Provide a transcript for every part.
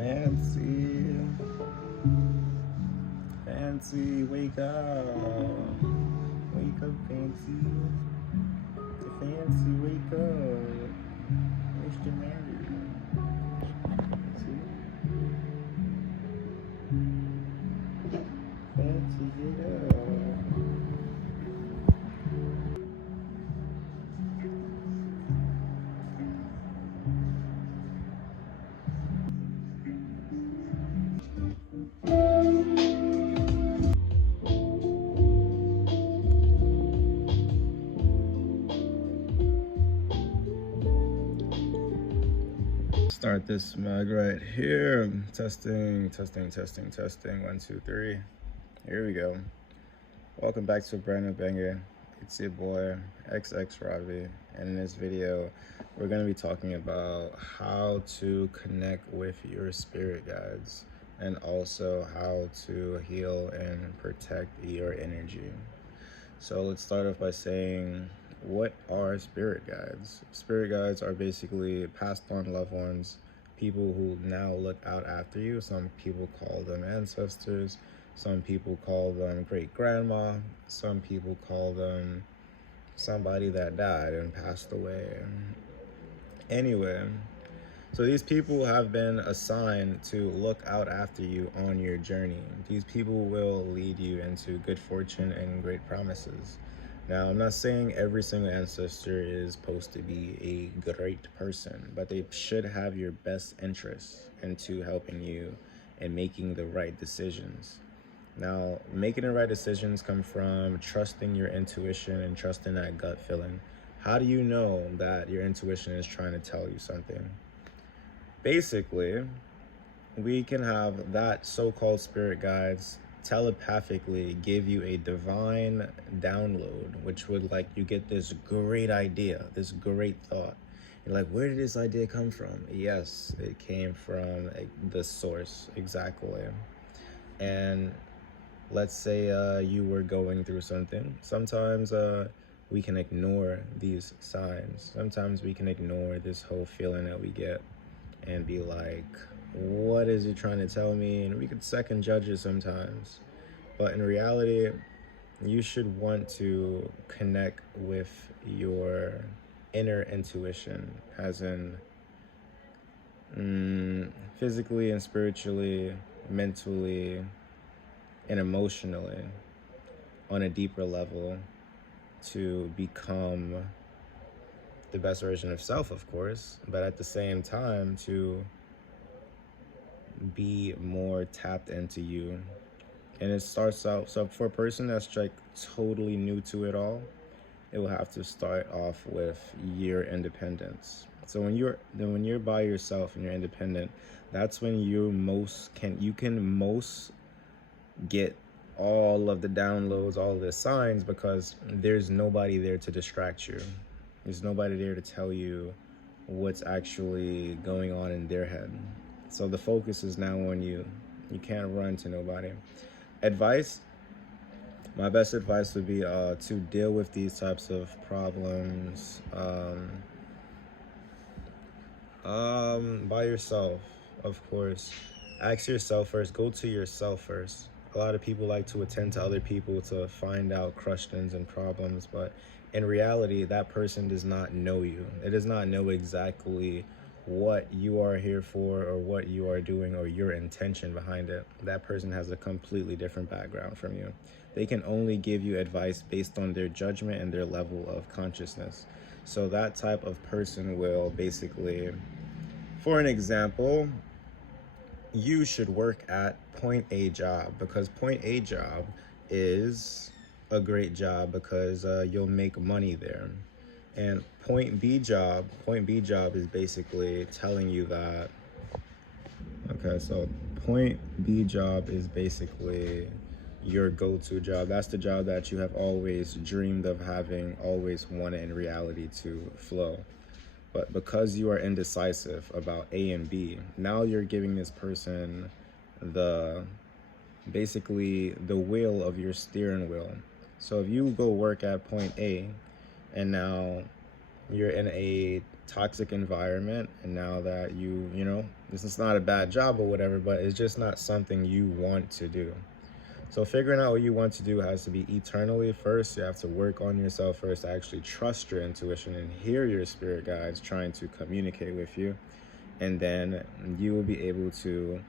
Fancy, fancy, wake up, fancy, fancy, wake up, Mr. Mary, fancy, get up. Start this mug right here. Testing, testing, testing, testing. 1, 2, 3. Here we go. Welcome back to a brand new banger. It's your boy XX Ravi, and in this video we're going to be talking about how to connect with your spirit guides and also how to heal and protect your energy. So let's start off by saying, what are spirit guides? Spirit guides are basically passed on loved ones, people who now look out after you. Some people call them ancestors, some people call them great grandma, some people call them somebody that died and passed away. Anyway, so these people have been assigned to look out after you on your journey. These people will lead you into good fortune and great promises. Now, I'm not saying every single ancestor is supposed to be a great person, but they should have your best interests into helping you and making the right decisions. Now, making the right decisions come from trusting your intuition and trusting that gut feeling. How do you know that your intuition is trying to tell you something? Basically, we can have that so-called spirit guides telepathically give you a divine download, which would, like, you get this great idea, this great thought. You're like, where did this idea come from? Yes, it came from the source, exactly. And let's say you were going through something. Sometimes we can ignore these signs. Sometimes we can ignore this whole feeling that we get and be like, what is it trying to tell me? And we could second judge it sometimes. But in reality, you should want to connect with your inner intuition, as in physically and spiritually, mentally and emotionally, on a deeper level, to become the best version of self, of course, but at the same time to be more tapped into you. And it starts out, so for a person that's like totally new to it all, it will have to start off with your independence. So when you're by yourself and you're independent, that's when you can most get all of the downloads, all of the signs, because there's nobody there to distract you. There's nobody there to tell you what's actually going on in their head. So the focus is now on you. You can't run to nobody. Advice, my best advice would be to deal with these types of problems by yourself, of course. Ask yourself first. Go to yourself first. A lot of people like to attend to other people to find out questions and problems, but in reality, that person does not know you. It does not know exactly what you are here for or what you are doing or your intention behind it. That person has a completely different background from you. They can only give you advice based on their judgment and their level of consciousness. So that type of person will basically, for an example, you should work at point A job, because point A job is a great job because you'll make money there. And point B job is basically telling you that, okay, so point B job is basically your go-to job. That's the job that you have always dreamed of having, always wanted in reality to flow. But because you are indecisive about A and B, now you're giving this person basically the wheel of your steering wheel. So if you go work at point A and now you're in a toxic environment, and now that you know, this is not a bad job or whatever, but it's just not something you want to do. So figuring out what you want to do has to be eternally first. You have to work on yourself first to actually trust your intuition and hear your spirit guides trying to communicate with you. And then you will be able to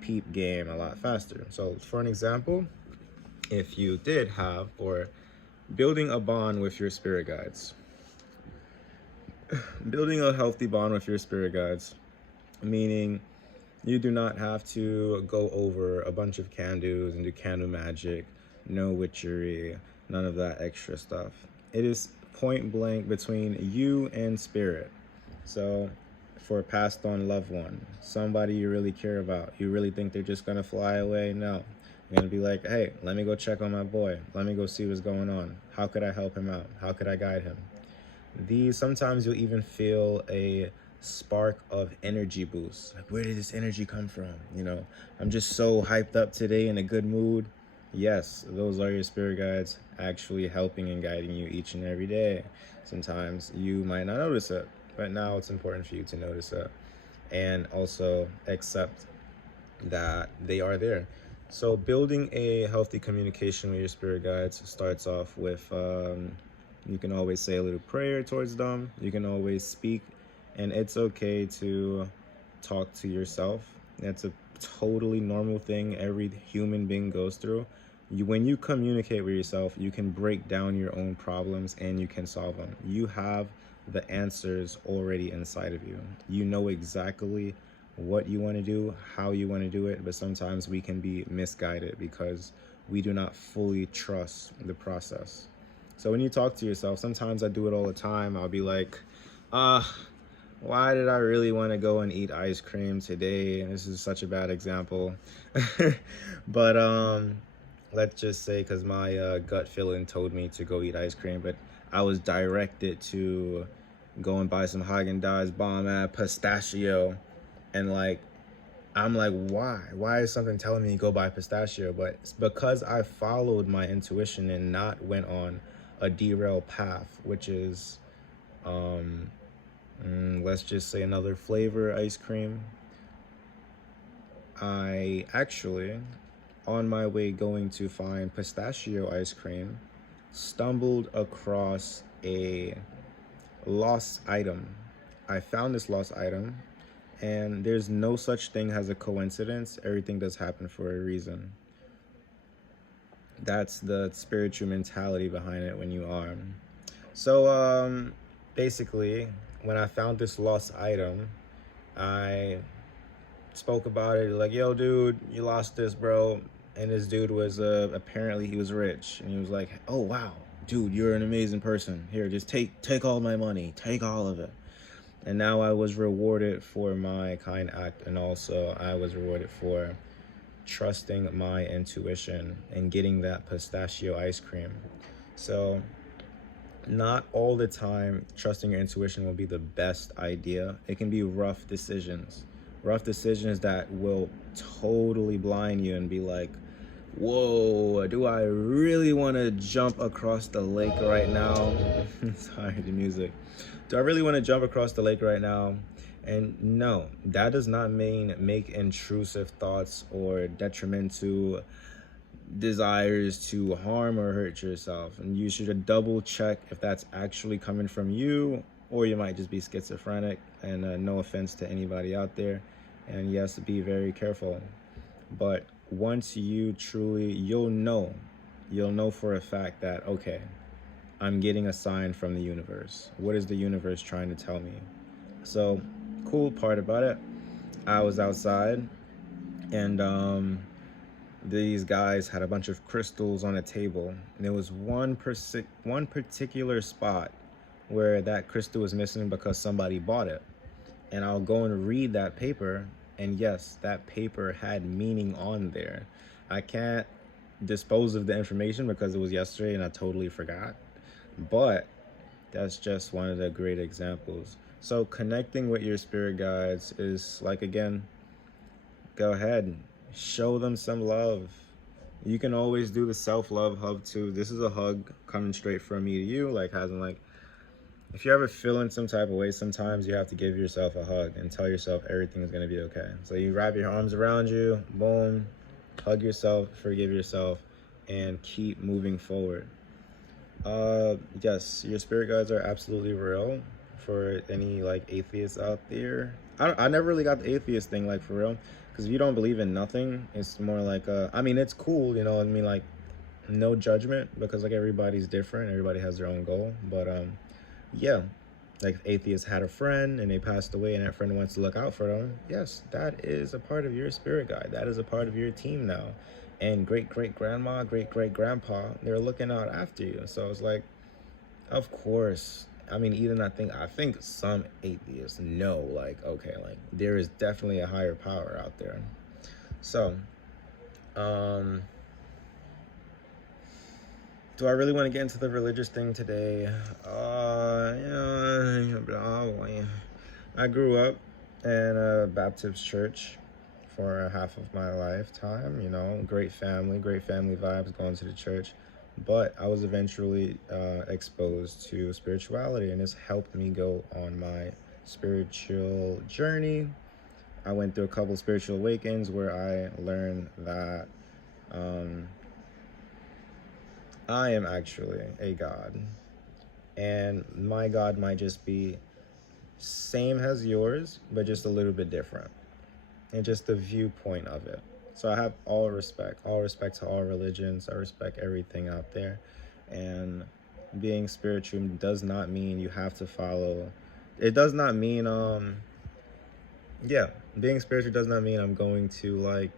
peep game a lot faster. So for an example, if you did have, or building a bond with your spirit guides, building a healthy bond with your spirit guides, meaning you do not have to go over a bunch of candles and do candle magic, no witchery, none of that extra stuff. It is point blank between you and spirit. So for a passed on loved one, somebody you really care about, you really think they're just gonna fly away? No. You're gonna be like, hey, let me go check on my boy. Let me go see what's going on. How could I help him out? How could I guide him? Sometimes you'll even feel a spark of energy boost. Like, where did this energy come from? You know, I'm just so hyped up today, in a good mood. Yes, those are your spirit guides actually helping and guiding you each and every day. Sometimes you might not notice it, but now it's important for you to notice it and also accept that they are there. So building a healthy communication with your spirit guides starts off with you can always say a little prayer towards them. You can always speak, and it's okay to talk to yourself. That's a totally normal thing every human being goes through. When you communicate with yourself, you can break down your own problems and you can solve them. You have the answers already inside of you. You know exactly what you want to do, how you want to do it, but sometimes we can be misguided because we do not fully trust the process. So when you talk to yourself, sometimes I do it all the time. I'll be like, why did I really want to go and eat ice cream today? This is such a bad example. But let's just say, because my gut feeling told me to go eat ice cream, but I was directed to go and buy some Haagen-Dazs bomb pistachio. And like, I'm like, why is something telling me to go buy pistachio? But it's because I followed my intuition and not went on a derailed path, which is let's just say another flavor ice cream. I actually, on my way going to find pistachio ice cream, stumbled across a lost item. I found this lost item, and there's no such thing as a coincidence. Everything does happen for a reason. That's the spiritual mentality behind it when you are. So basically, when I found this lost item, I spoke about it like, yo dude, you lost this, bro. And this dude was apparently he was rich, and he was like, oh wow, dude, you're an amazing person. Here, just take all my money, take all of it. And now I was rewarded for my kind act, and also I was rewarded for trusting my intuition and getting that pistachio ice cream. So not all the time trusting your intuition will be the best idea. It can be rough decisions that will totally blind you and be like, whoa, do I really want to jump across the lake right now? Sorry, the music. Do I really want to jump across the lake right now? And no, that does not mean make intrusive thoughts or detriment to desires to harm or hurt yourself. And you should double check if that's actually coming from you, or you might just be schizophrenic. And no offense to anybody out there. And yes, be very careful. But once you truly, you'll know for a fact that, okay, I'm getting a sign from the universe. What is the universe trying to tell me? So cool part about it, I was outside, and these guys had a bunch of crystals on a table, and there was one particular spot where that crystal was missing because somebody bought it. And I'll go and read that paper, and yes, that paper had meaning on there. I can't dispose of the information because it was yesterday and I totally forgot, but that's just one of the great examples. So connecting with your spirit guides is like, again, go ahead, show them some love. You can always do the self-love hug too. This is a hug coming straight from me to you, like having like, if you're ever feeling some type of way, sometimes you have to give yourself a hug and tell yourself everything is going to be okay. So you wrap your arms around you, boom, hug yourself, forgive yourself, and keep moving forward. Yes, your spirit guides are absolutely real. For any like atheists out there, I never really got the atheist thing, like, for real, because if you don't believe in nothing, it's more like I mean, it's cool, you know what I mean, like, no judgment, because like everybody's different, everybody has their own goal. But yeah, like, atheists had a friend and they passed away and that friend wants to look out for them. Yes, that is a part of your spirit guide, that is a part of your team now. And great great grandma, great great grandpa, they're looking out after you. So it's like, of course, I mean, even I think some atheists know, like, okay, like, there is definitely a higher power out there. So um do I really want to get into the religious thing today? Yeah, I grew up in a Baptist church for half of my lifetime. You know, great family vibes going to the church. But I was eventually exposed to spirituality, and this helped me go on my spiritual journey. I went through a couple of spiritual awakens where I learned that um, I am actually a God, and my God might just be same as yours, but just a little bit different, and just the viewpoint of it. So I have all respect to all religions. I respect everything out there, and being spiritual does not mean you have to follow. It does not mean yeah, being spiritual does not mean I'm going to like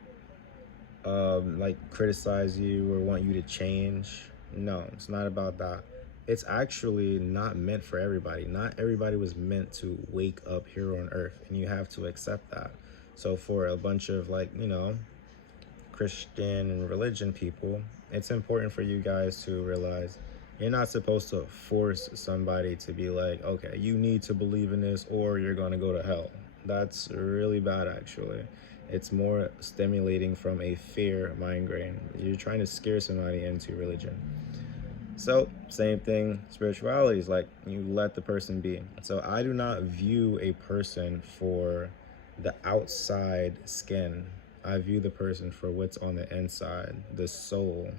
criticize you or want you to change. No, it's not about that. It's actually not meant for everybody. Not everybody was meant to wake up here on earth, and you have to accept that. So for a bunch of, like, you know, Christian and religion people, it's important for you guys to realize you're not supposed to force somebody to be like, okay, you need to believe in this or you're going to go to hell. That's really bad, actually. It's more stimulating from a fear mind grain. You're trying to scare somebody into religion. So, same thing, spirituality is like, you let the person be. So, I do not view a person for the outside skin. I view the person for what's on the inside, the soul.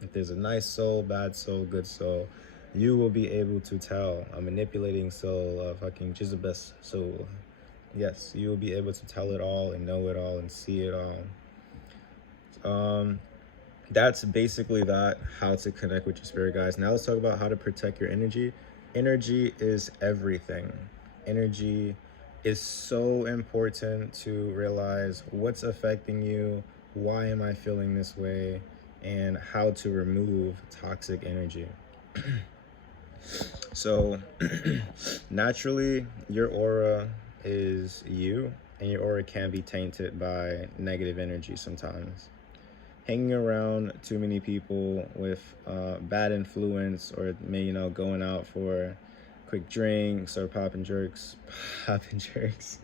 If there's a nice soul, bad soul, good soul, you will be able to tell a manipulating soul, a fucking Jezebel's soul. Yes, you will be able to tell it all and know it all and see it all. That's basically that, how to connect with your spirit guides. Now let's talk about how to protect your energy. Energy is everything. Energy is so important to realize what's affecting you, why am I feeling this way, and how to remove toxic energy. So naturally, your aura is you, and your aura can be tainted by negative energy sometimes. Hanging around too many people with bad influence, or you know, going out for quick drinks or popping jerks, popping jerks,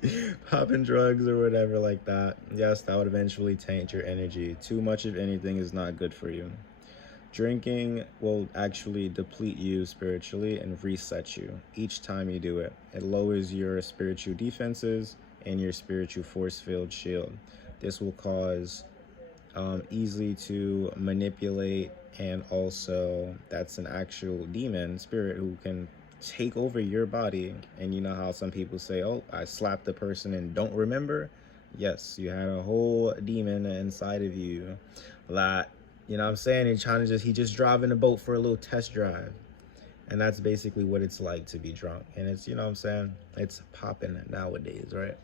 popping drugs or whatever like that. Yes, that would eventually taint your energy. Too much of anything is not good for you. Drinking will actually deplete you spiritually and reset you each time you do it. It lowers your spiritual defenses and your spiritual force field shield. This will cause easily to manipulate, and also that's an actual demon spirit who can take over your body. And you know how some people say, oh, I slapped the person and don't remember. Yes, you had a whole demon inside of you that, you know what I'm saying, he just driving a boat for a little test drive. And that's basically what it's like to be drunk. And it's, you know what I'm saying, it's popping nowadays, right?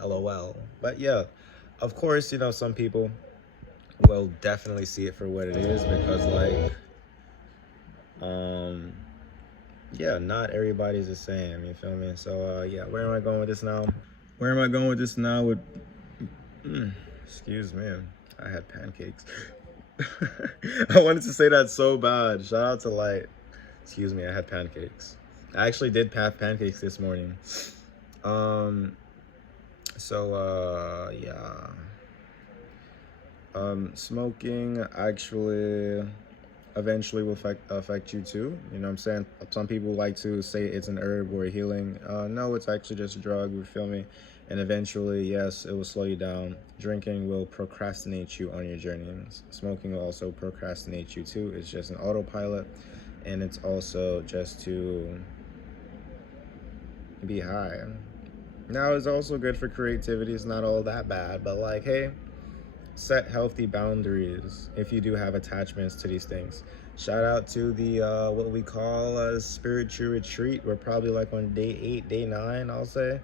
LOL. But yeah, of course, you know, some people will definitely see it for what it is, because like yeah, not everybody's the same, you feel me? So yeah, where am I going with this now? With excuse me, I had pancakes. I wanted to say that so bad. Shout out to Light. Excuse me, I had pancakes. I actually did have pancakes this morning. So yeah, smoking actually eventually will affect you too. You know what I'm saying? Some people like to say it's an herb or a healing. No, it's actually just a drug, you feel me? And eventually, yes, it will slow you down. Drinking will procrastinate you on your journey. Smoking will also procrastinate you too. It's just an autopilot, and it's also just to be high. Now, it's also good for creativity. It's not all that bad, but like, hey, set healthy boundaries if you do have attachments to these things. Shout out to the what we call a spiritual retreat. We're probably like on day 8, day 9, I'll say,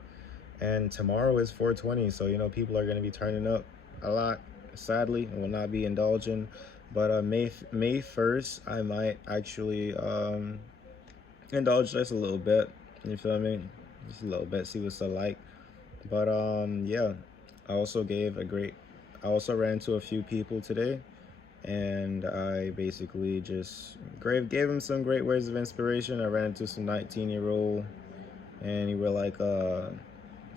and tomorrow is 420, so you know people are going to be turning up a lot. Sadly, it will not be indulging, but May 1st I might actually indulge just a little bit, you feel me, just a little bit, see what's it like. But yeah, I also ran into a few people today, and I basically just gave them some great words of inspiration. I ran into some 19-year-old, and he were like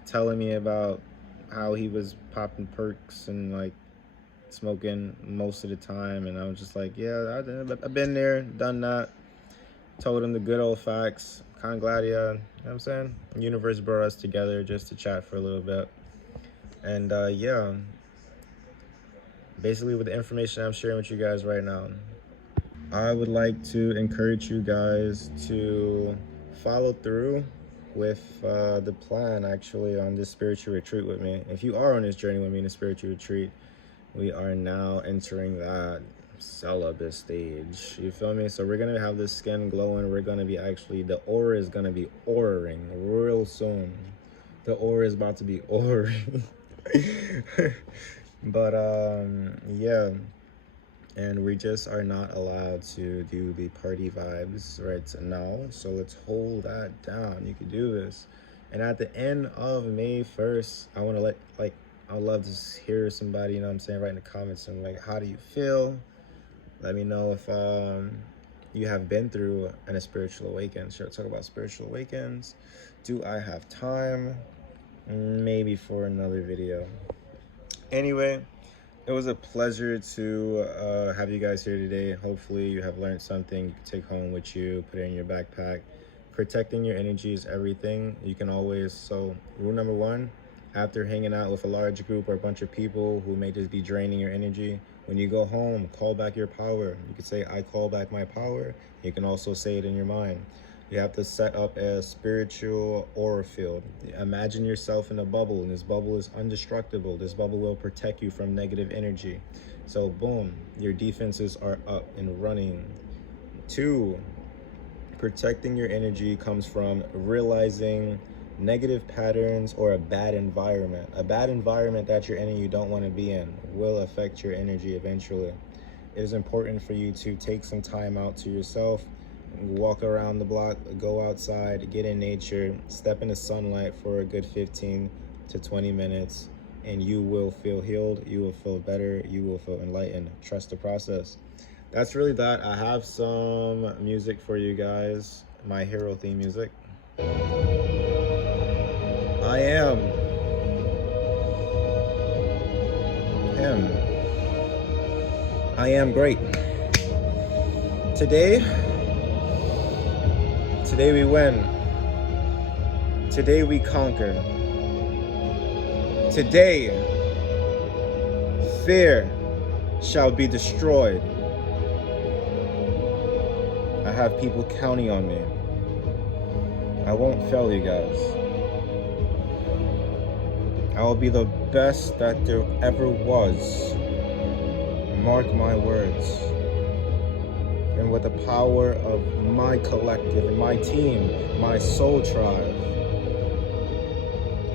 telling me about how he was popping perks and like smoking most of the time, and I was just like, yeah, I've been there, done that. Told him the good old facts. Kind of glad, you know what I'm saying? The universe brought us together just to chat for a little bit. And yeah, basically with the information I'm sharing with you guys right now, I would like to encourage you guys to follow through with the plan actually on this spiritual retreat with me. If you are on this journey with me in a spiritual retreat, we are now entering that celibate stage, you feel me? So we're gonna have the skin glowing. We're gonna be the aura is gonna be auraing real soon. The aura is about to be auraing. But yeah, and we just are not allowed to do the party vibes right now, so let's hold that down. You can do this. And at the end of May 1st, I want to I'd love to hear somebody, you know what I'm saying, write in the comments and like, how do you feel? Let me know if you have been through a spiritual awakening. Should I talk about spiritual awakens? Do I have time? Maybe for another video. Anyway, it was a pleasure to have you guys here today. Hopefully you have learned something you can take home with you, put it in your backpack. Protecting your energy is everything. You can always, so rule number 1, after hanging out with a large group or a bunch of people who may just be draining your energy, when you go home, call back your power. You can say, I call back my power. You can also say it in your mind. You have to set up a spiritual aura field. Imagine yourself in a bubble, and this bubble is indestructible. This bubble will protect you from negative energy. So boom, your defenses are up and running. 2, protecting your energy comes from realizing negative patterns or a bad environment. A bad environment that you're in and you don't want to be in will affect your energy eventually. It is important for you to take some time out to yourself, walk around the block, go outside, get in nature, step in the sunlight for a good 15 to 20 minutes, and you will feel healed, you will feel better, you will feel enlightened. Trust the process. That's really that. I have some music for you guys, my hero theme music. I am him. I am great. Today we win. Today we conquer. Today, fear shall be destroyed. I have people counting on me. I won't fail you guys. I will be the best that there ever was. Mark my words. And with the power of my collective and my team, my soul tribe,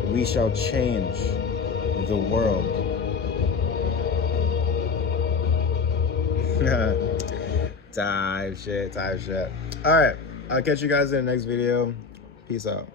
we shall change the world. Type shit. All right, I'll catch you guys in the next video. Peace out.